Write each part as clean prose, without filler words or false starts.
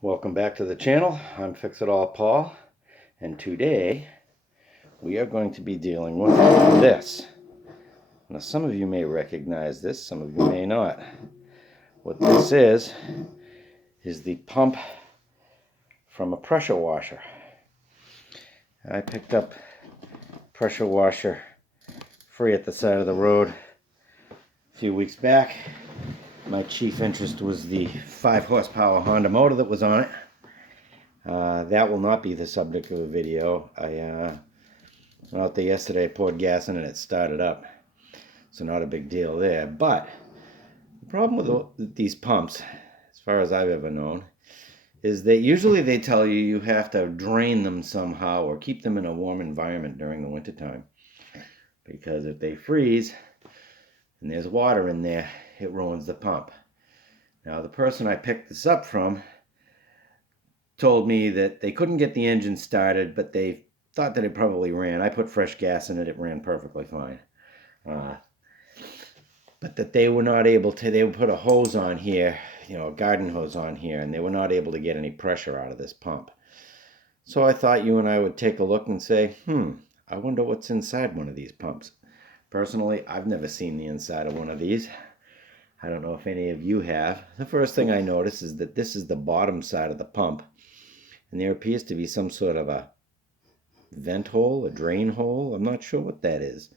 Welcome back to the channel. I'm Fix It All Paul, and today we are going to be dealing with this. Now some of you may recognize this, some of you may not. What this is the pump from a pressure washer. I picked up a pressure washer free at the side of the road a few weeks back. My chief interest was the 5 horsepower Honda motor that was on it. That will not be the subject of a video. I went out there yesterday, poured gas in and it started up. So not a big deal there. But the problem with these pumps, as far as I've ever known, is that usually they tell you you have to drain them somehow or keep them in a warm environment during the wintertime. Because if they freeze and there's water in there, it ruins the pump. Now the person I picked this up from told me that they couldn't get the engine started, but they thought that it probably ran. I put fresh gas in it, it ran perfectly fine. But that they were not able to, they would put a hose on here, a garden hose on here, and they were not able to get any pressure out of this pump. So I thought you and I would take a look and say, I wonder what's inside one of these pumps. Personally, I've never seen the inside of one of these. I don't know if any of you have. The first thing I notice is that this is the bottom side of the pump. And there appears to be some sort of a vent hole, a drain hole. I'm not sure what that is.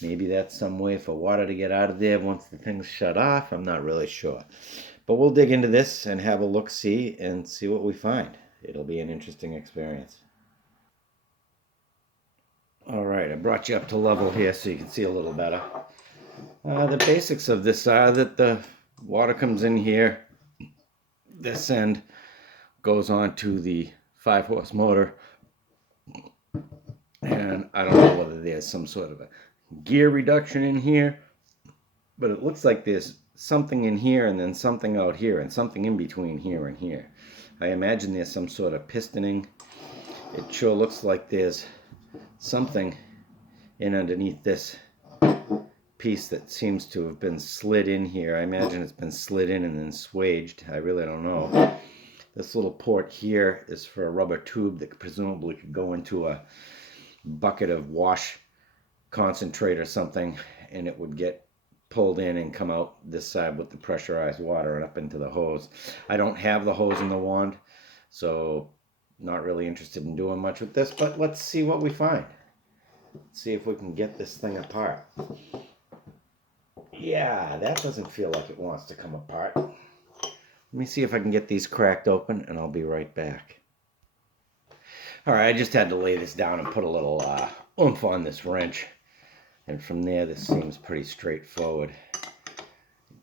Maybe that's some way for water to get out of there once the thing's shut off. I'm not really sure. But we'll dig into this and have a look-see and see what we find. It'll be an interesting experience. Alright, I brought you up to level here so you can see a little better. The basics of this are that the water comes in here. This end goes on to the 5-horse motor, and I don't know whether there's some sort of a gear reduction in here, but it looks like there's something in here and then something out here and something in between here and here. I imagine there's some sort of pistoning. It sure looks like there's something in underneath this piece that seems to have been slid in here. I imagine it's been slid in and then swaged. I really don't know. This little port here is for a rubber tube that presumably could go into a bucket of wash concentrate or something, and it would get pulled in and come out this side with the pressurized water and up into the hose. I don't have the hose in the wand, so not really interested in doing much with this, but let's see what we find. Let's see if we can get this thing apart. Yeah, that doesn't feel like it wants to come apart. Let me see if I can get these cracked open, and I'll be right back. Alright, I just had to lay this down and put a little oomph on this wrench. And from there, this seems pretty straightforward.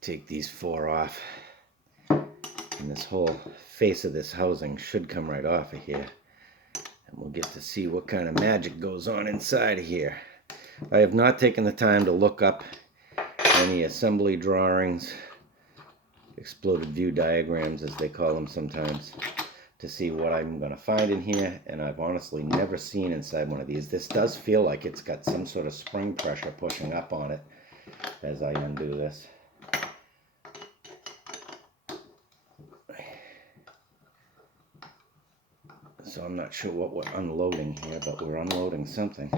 Take these 4 off. And this whole face of this housing should come right off of here. And we'll get to see what kind of magic goes on inside of here. I have not taken the time to look up any assembly drawings, exploded view diagrams as they call them sometimes, to see what I'm going to find in here, and I've honestly never seen inside one of these. This does feel like it's got some sort of spring pressure pushing up on it as I undo this. So I'm not sure what we're unloading here, but we're unloading something.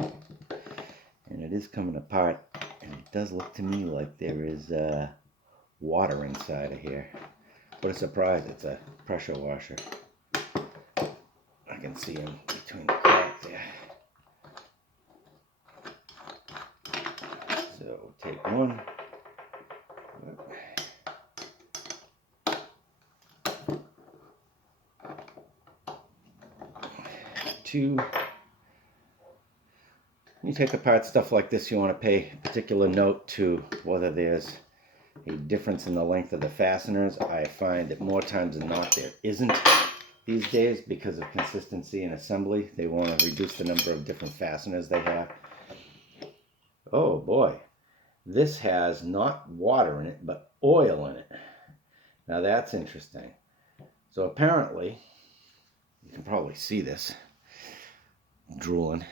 And it is coming apart, and it does look to me like there is water inside of here. What a surprise, it's a pressure washer. I can see in between the crack there. So take one. 2. When you take apart stuff like this, you want to pay particular note to whether there's a difference in the length of the fasteners. I find that more times than not there isn't these days because of consistency in assembly. They want to reduce the number of different fasteners they have. Oh boy, this has not water in it but oil in it. Now that's interesting. So apparently, you can probably see this, drooling.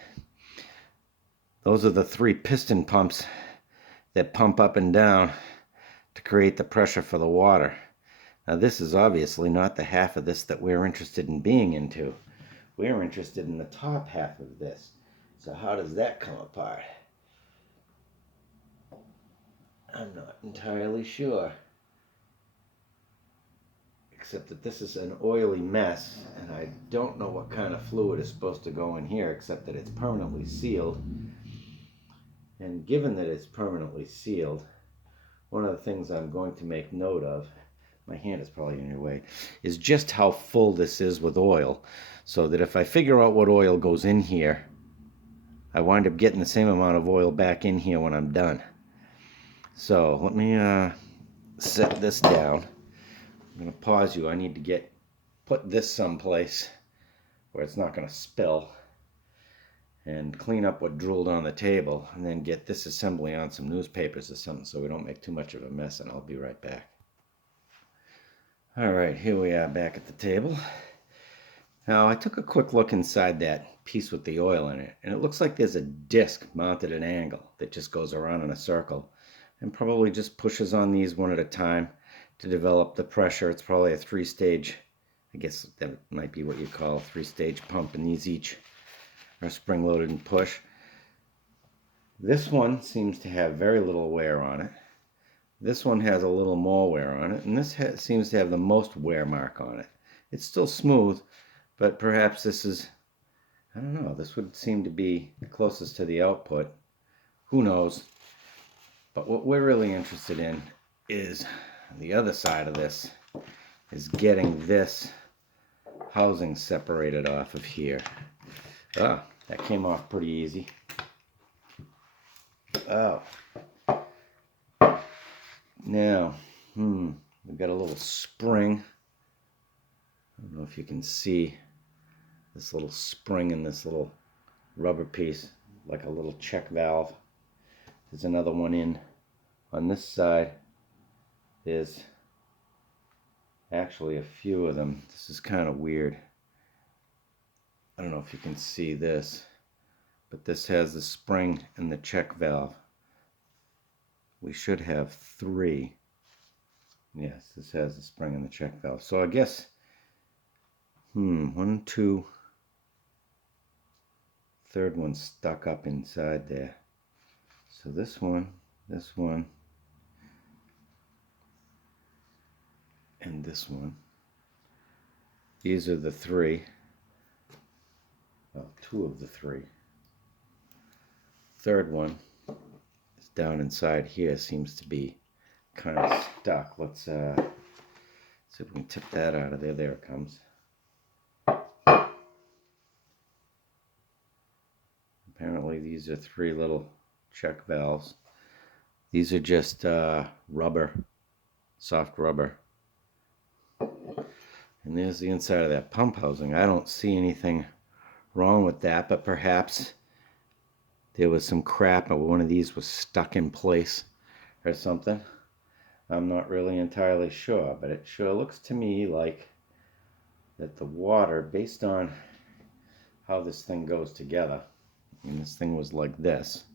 Those are the 3 piston pumps that pump up and down to create the pressure for the water. Now this is obviously not the half of this that we're interested in being into. We're interested in the top half of this. So how does that come apart? I'm not entirely sure. Except that this is an oily mess, and I don't know what kind of fluid is supposed to go in here, except that it's permanently sealed. And given that it's permanently sealed, one of the things I'm going to make note of, my hand is probably in your way, is just how full this is with oil. So that if I figure out what oil goes in here, I wind up getting the same amount of oil back in here when I'm done. So let me set this down. I'm going to pause you. I need to put this someplace where it's not going to spill, and clean up what drooled on the table, and then get this assembly on some newspapers or something so we don't make too much of a mess, and I'll be right back. Alright, here we are back at the table. Now I took a quick look inside that piece with the oil in it, and it looks like there's a disc mounted at an angle that just goes around in a circle and probably just pushes on these one at a time to develop the pressure. It's probably a 3-stage, I guess that might be what you call a 3-stage pump, and these each are spring-loaded and push. This one seems to have very little wear on it. This one has a little more wear on it, and this seems to have the most wear mark on it. It's still smooth, but perhaps this is, I don't know, this would seem to be closest to the output. Who knows? But what we're really interested in is the other side of this, is getting this housing separated off of here. Ah, that came off pretty easy. Oh. Now, we've got a little spring. I don't know if you can see this little spring in this little rubber piece, like a little check valve. There's another one in on this side. There's actually a few of them. This is kind of weird. I don't know if you can see this, but this has the spring and the check valve. We should have 3. Yes, this has the spring and the check valve. So I guess, 1, 2, third one's stuck up inside there. So this one, and this one. These are the 3. Well, 2 of the 3. Third one is down inside here, seems to be kind of stuck. Let's see if we can tip that out of there. There it comes. Apparently these are 3 little check valves. These are just rubber, soft rubber. And there's the inside of that pump housing. I don't see anything wrong with that, but perhaps there was some crap or one of these was stuck in place or something. I'm not really entirely sure, but it sure looks to me like that the water, based on how this thing goes together, and this thing was like this,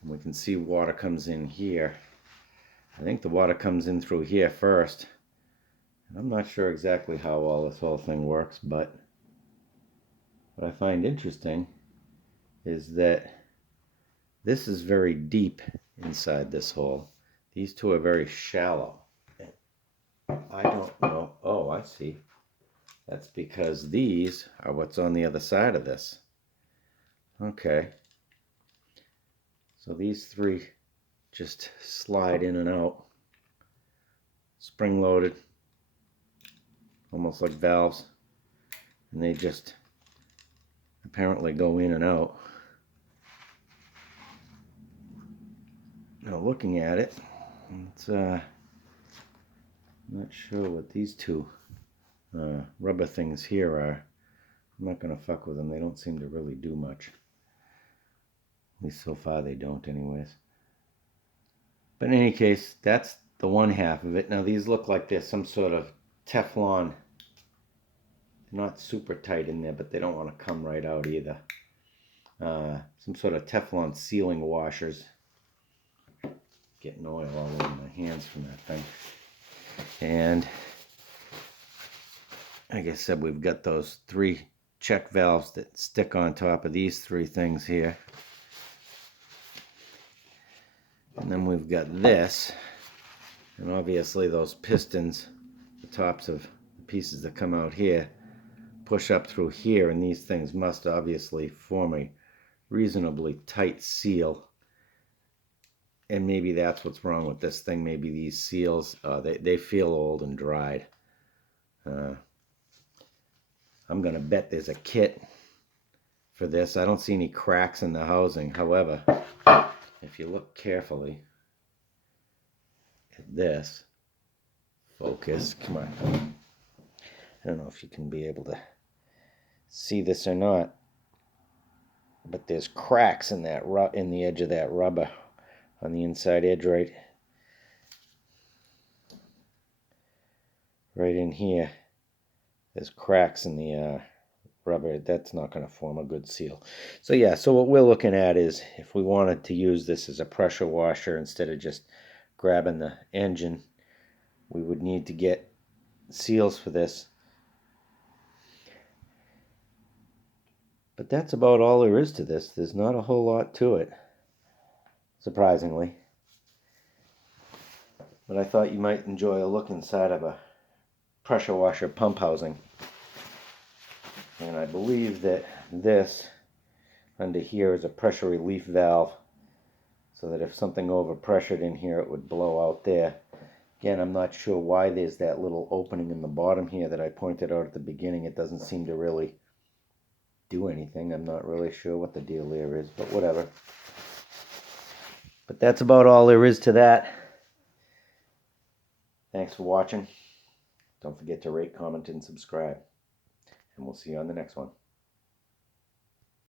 and we can see water comes in here. I think the water comes in through here first. And I'm not sure exactly how all this whole thing works, but what I find interesting is that this is very deep inside this hole. These 2 are very shallow. I don't know. Oh, I see. That's because these are what's on the other side of this. Okay. So these 3 just slide in and out. Spring-loaded. Almost like valves. And they just apparently go in and out. Now looking at it, it's not sure what these 2 rubber things here are. I'm not going to fuck with them. They don't seem to really do much. At least so far they don't anyways. But in any case, that's the one half of it. Now these look like they're some sort of Teflon. They're not super tight in there, but they don't want to come right out either. Some sort of Teflon sealing washers. Getting oil all over my hands from that thing. And like I said, we've got those 3 check valves that stick on top of these 3 things here. And then we've got this, and obviously those pistons, the tops of the pieces that come out here, push up through here, and these things must obviously form a reasonably tight seal. And maybe that's what's wrong with this thing. Maybe these seals, they feel old and dried. I'm going to bet there's a kit for this. I don't see any cracks in the housing. However, if you look carefully at this, focus, come on. I don't know if you can be able to see this or not, but there's cracks in that in the edge of that rubber on the inside edge, right in here. There's cracks in the rubber. That's not going to form a good seal. So yeah, so what we're looking at is if we wanted to use this as a pressure washer instead of just grabbing the engine, we would need to get seals for this. But that's about all there is to this. There's not a whole lot to it, surprisingly. But I thought you might enjoy a look inside of a pressure washer pump housing. And I believe that this under here is a pressure relief valve, so that if something overpressured in here, it would blow out there. Again, I'm not sure why there's that little opening in the bottom here that I pointed out at the beginning. It doesn't seem to really do anything. I'm not really sure what the deal there is, but whatever. But that's about all there is to that. Thanks for watching. Don't forget to rate, comment, and subscribe. And we'll see you on the next one.